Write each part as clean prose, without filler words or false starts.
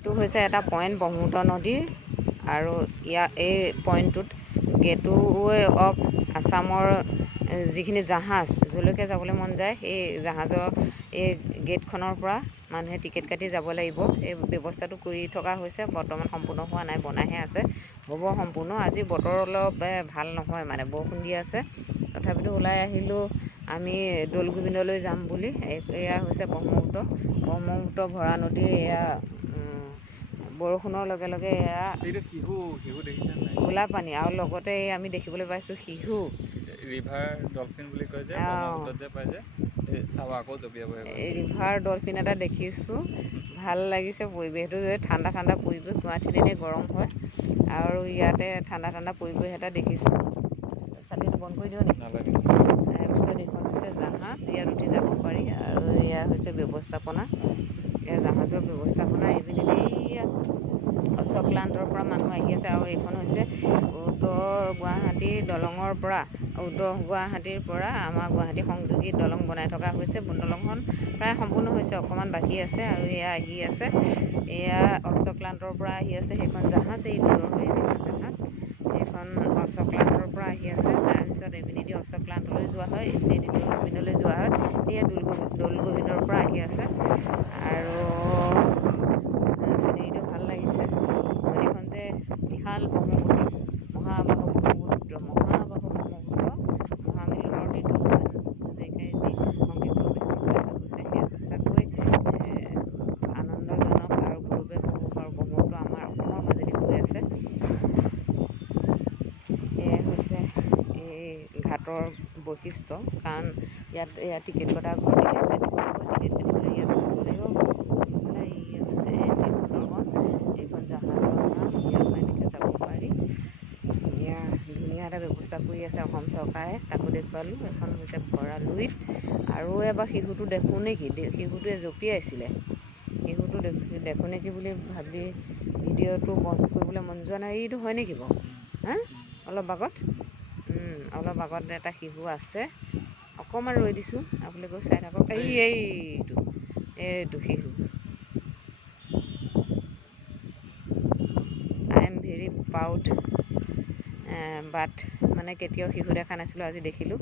এইটো হৈছে এটা পইণ্ট ব্ৰহ্মপুত্ৰ নদীৰ আৰু এই পইণ্টটোত গেটৱে অফ আছামৰ যিখিনি জাহাজ যলৈকে যাবলৈ মন যায় সেই জাহাজৰ এই গেটখনৰ পৰা মানুহে টিকেট কাটি যাব লাগিব। এই ব্যৱস্থাটো কৰি থকা হৈছে, বৰ্তমান সম্পূৰ্ণ হোৱা নাই, বনাইহে আছে। হ'ব সম্পূৰ্ণ। আজি বতৰ অলপ ভাল নহয়, মানে বৰষুণ দি আছে। তথাপিতো ওলাই আহিলোঁ আমি দৌল গোবিন্দলৈ যাম বুলি। এয়া হৈছে ব্ৰহ্মপুত্ৰ ভৰা নদীৰ এয়া বৰষুণৰ লগে লগে এয়া শিহু দেখিছে নাই? ঘোলা পানী আৰু লগতে আমি দেখিবলৈ পাইছোঁ শিহু ৰিভাৰ ডলফিন বুলি কয় যে ব্ৰহ্মপুত্ৰত যে পাই যে চাব আকৌ জঁপিয়াব। ৰিভাৰ ডলফিন এটা দেখিছোঁ, ভাল লাগিছে পৰিৱেশটো। ঠাণ্ডা পৰিৱেশ, গুৱাহাটীত এনেই গৰম হয় আৰু ইয়াতে ঠাণ্ডা পৰিৱেশ এটা দেখিছোঁ। ছাতিটো বন্ধ কৰি দিওঁ নেকি? নালাগে। তাৰপিছত এইখন হৈছে জাহাজ, ইয়াত উঠি যাব পাৰি আৰু এয়া হৈছে ব্যৱস্থাপনা, এয়া জাহাজৰ ব্যৱস্থাপনা। এইপিনে অশোকলান্তৰ পৰা মানুহ আহি আছে আৰু এইখন হৈছে উত্তৰ গুৱাহাটীৰ দলঙৰ পৰা আমাৰ গুৱাহাটী সংযোগী দলং বনাই থকা হৈছে। দলংখন প্ৰায় সম্পূৰ্ণ হৈছে, অকণমান বাকী আছে আৰু এয়া আহি আছে, এয়া অশোকলান্তৰ পৰা আহি আছে সেইখন জাহাজ। এই দূৰৰ হৈ যিখন জাহাজ সেইখন অশোকলান্তৰ পৰা আহি আছে। তাৰপিছত এইপিনেদি অশোকলান্তলৈ যোৱা হয়, এইপিনেদি দৌল গোবিন্দলৈ যোৱা হয়। এয়া দৌল গোবিন্দৰ পৰা আহি আছে আৰু চিনেৰীটো ভাল লাগিছে। নদীখন যে বিশাল ব্ৰহ্মপুত্ৰ, মহাবাহু ব্ৰহ্মপুত্ৰ, মহামিলনৰ তীৰ্থ ভূপেন হাজৰিকাই যি সংগীত পৰিৱেশন কৰি থৈ গৈছে, সেয়া সঁচাকৈ আনন্দজনক আৰু গৌৰৱেৰে ক'ব পাৰোঁ। ব্ৰহ্মপুত্ৰ আমাৰ অসমৰ মাজেদি বৈ আছে। এয়াই হৈছে এই ঘাটৰ বৈশিষ্ট্য, কাৰণ ইয়াত টিকেট কটা ঘৰ, টিকেট কাটিবলৈ ইয়াত লাগিব। এইখন জাহাজৰ নাম, ইয়াৰ পৰা এনেকৈ যাব পাৰি। এয়া ধুনীয়া এটা ব্যৱস্থা কৰি আছে অসম চৰকাৰে, তাকো দেখুৱালোঁ। এখন হৈছে ভৰালুইত আৰু এবাৰ শিশুটো দেখোঁ নেকি, শিশুটোৱে জঁপিয়াইছিলে, শিশুটো দেখোঁ নেকি বুলি ভাবি ভিডিঅ'টো বন্ধ কৰিবলৈ মন যোৱা নাই। এইটো হয় নেকি বাৰু? অলপ আগত এটা শিশু আছে, অকণমান ৰৈ দিছোঁ, আপোনালোকেও চাই থাকক। এইটো শিশু। আই এম ভেৰি প্ৰাউড, বাট মানে কেতিয়াও শিশু দেখা নাছিলোঁ, আজি দেখিলোঁ,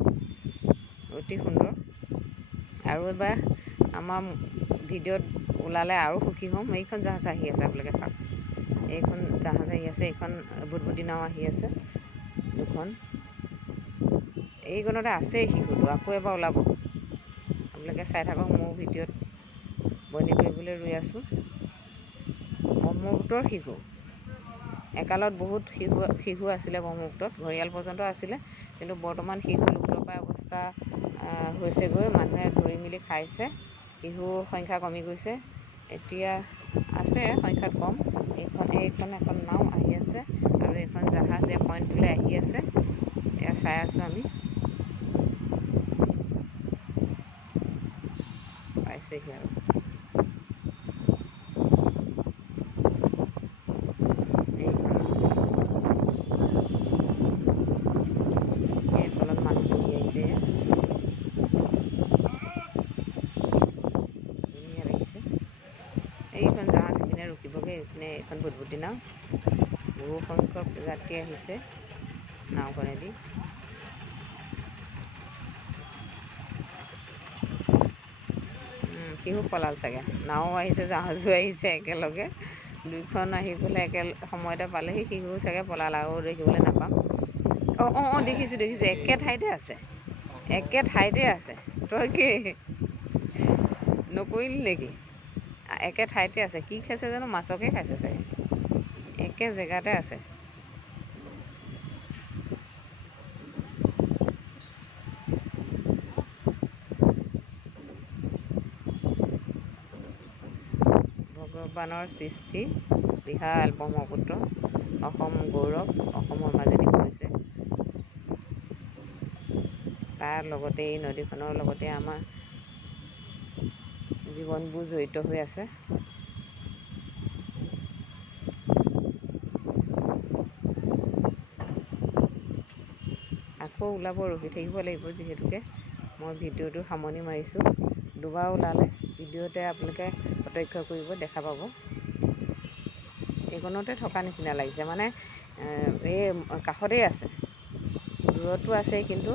অতি সুন্দৰ। আৰু এবাৰ আমাৰ ভিডিঅ'ত ওলালে আৰু সুখী হ'ম। এইখন জাহাজ আহি আছে, আপোনালোকে চাওক, এইখন জাহাজ আহি আছে, এইখন বুটবুটি নাও আহি আছে দুখন। এইখনতে আছেই শিশুটো, আকৌ এবাৰ ওলাব, আপোনালোকে চাই থাকক। মোৰ ভিডিঅ'ত বন্দী কৰিবলৈ ৰৈ আছোঁ। ব্ৰহ্মপুত্ৰৰ শিশু, একালত বহুত শিশু আছিলে ব্ৰহ্মপুত্ৰত, ঘৰিয়াল পৰ্যন্ত আছিলে, কিন্তু বৰ্তমান শিশু লুপ্তপ্ৰায় অৱস্থা হৈছেগৈ। মানুহে ধৰি মেলি খাইছে, শিশুৰ সংখ্যা কমি গৈছে, এতিয়া আছে সংখ্যাত কম। এইখন এখন নাও আহি আছে আৰু এইখন জাহাজ এই পইণ্টটোলৈ আহি আছে, এয়া চাই আছোঁ আমি। পাইছেহি আৰু এইখনত মানুহ বহি আহিছে, ধুনীয়া লাগিছে। এইখন জাহাজ সিপিনে ৰখিবগৈ, এইপিনে এইখন বুটবুটি নাও, বহু সংখ্যক যাত্ৰী আহিছে নাওখনেদি। শিশু পলাল চাগে, নাও আহিছে জাহাজো আহিছে একেলগে, দুইখন আহি পেলাই সময়তে পালেহি। শিশু চাগে পলাল আৰু দেখিবলৈ নাপাম। দেখিছোঁ, একে ঠাইতে আছে। তই কি নকৰিলি নেকি? একে ঠাইতে আছে, কি খাইছে জানো, মাছকে খাইছে চাগে, একে জেগাতে আছে। ভগৱানৰ সৃষ্টি, বিশাল ব্ৰহ্মপুত্ৰ, অসম গৌৰৱ, অসমৰ মাজেদি গৈছে। তাৰ লগতে এই নদীখনৰ লগতে আমাৰ জীৱনবোৰ জড়িত হৈ আছে। আকৌ ওলাব, ৰখি থাকিব লাগিব, যিহেতুকে মই ভিডিঅ'টো সামৰণি মাৰিছোঁ। দুবাৰ ওলালে, ভিডিঅ'তে আপোনালোকে প্ৰত্যক্ষ কৰিব, দেখা পাব। এইকণতে থকা নিচিনা লাগিছে মানে এই কাষতেই আছে, দূৰতো আছে কিন্তু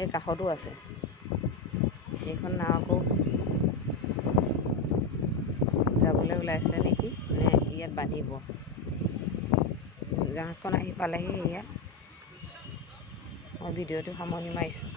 এই কাষতো আছে। এইখন নাও আকৌ যাবলৈ ওলাইছে নেকি, নে ইয়াত বান্ধিব। জাহাজখন আহি পালেহি, সেয়া মই ভিডিঅ'টো সামৰণি মাৰিছোঁ।